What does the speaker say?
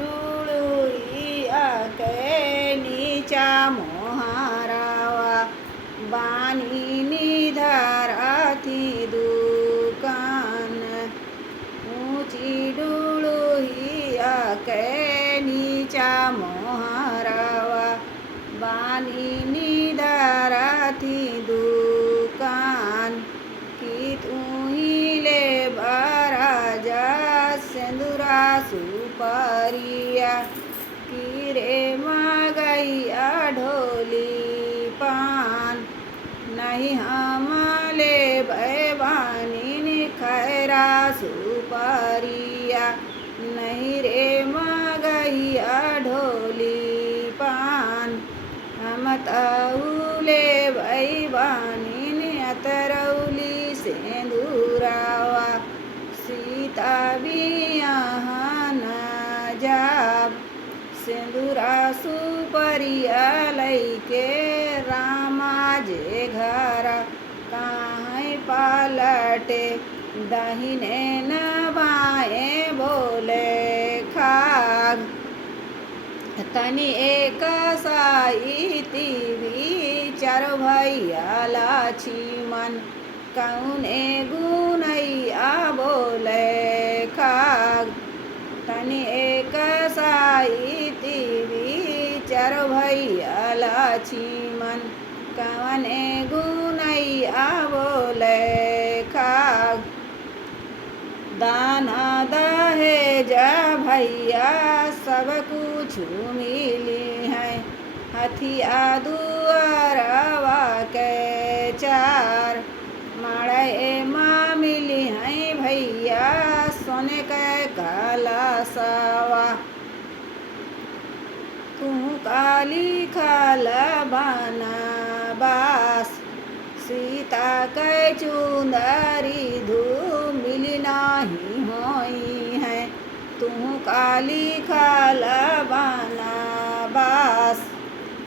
डुळुई आके नीचा मोहारावा बानी निधाराती दुकान ऊंची डुळुई आके नीचा मोहारावा बानी निधाराती दुकान की तुहिले बराजा सेंदुरा सुपारिया की रे मागैया ढोली पान नहीं हमले बैबानी खैरा सुपारिया नहीं रे मागैया ढोली पान हम तौले बैबानी अतरौली सेंदुरावा सीता बियाह न जाब सेंदुरा सुपरिया लैके रामा जे घर काहे पालटे दाहिने न बाएं बोले खाग तनी एक साईती विचार भैया लाछीमन कौने गुनैया बोले खाग तनी एक साईती विचार भैया लाछीमन कौने गुनैया बोले खाग दाना दहेज भैया सब कुछ मिली है हथिया दुआरवा के चार माड़े माँ मिली है भैया सोने के काला सवा तू काली खाला बना बास सीता के चुंदरी धूम मिली नहीं होई है तू काली खाला बना बास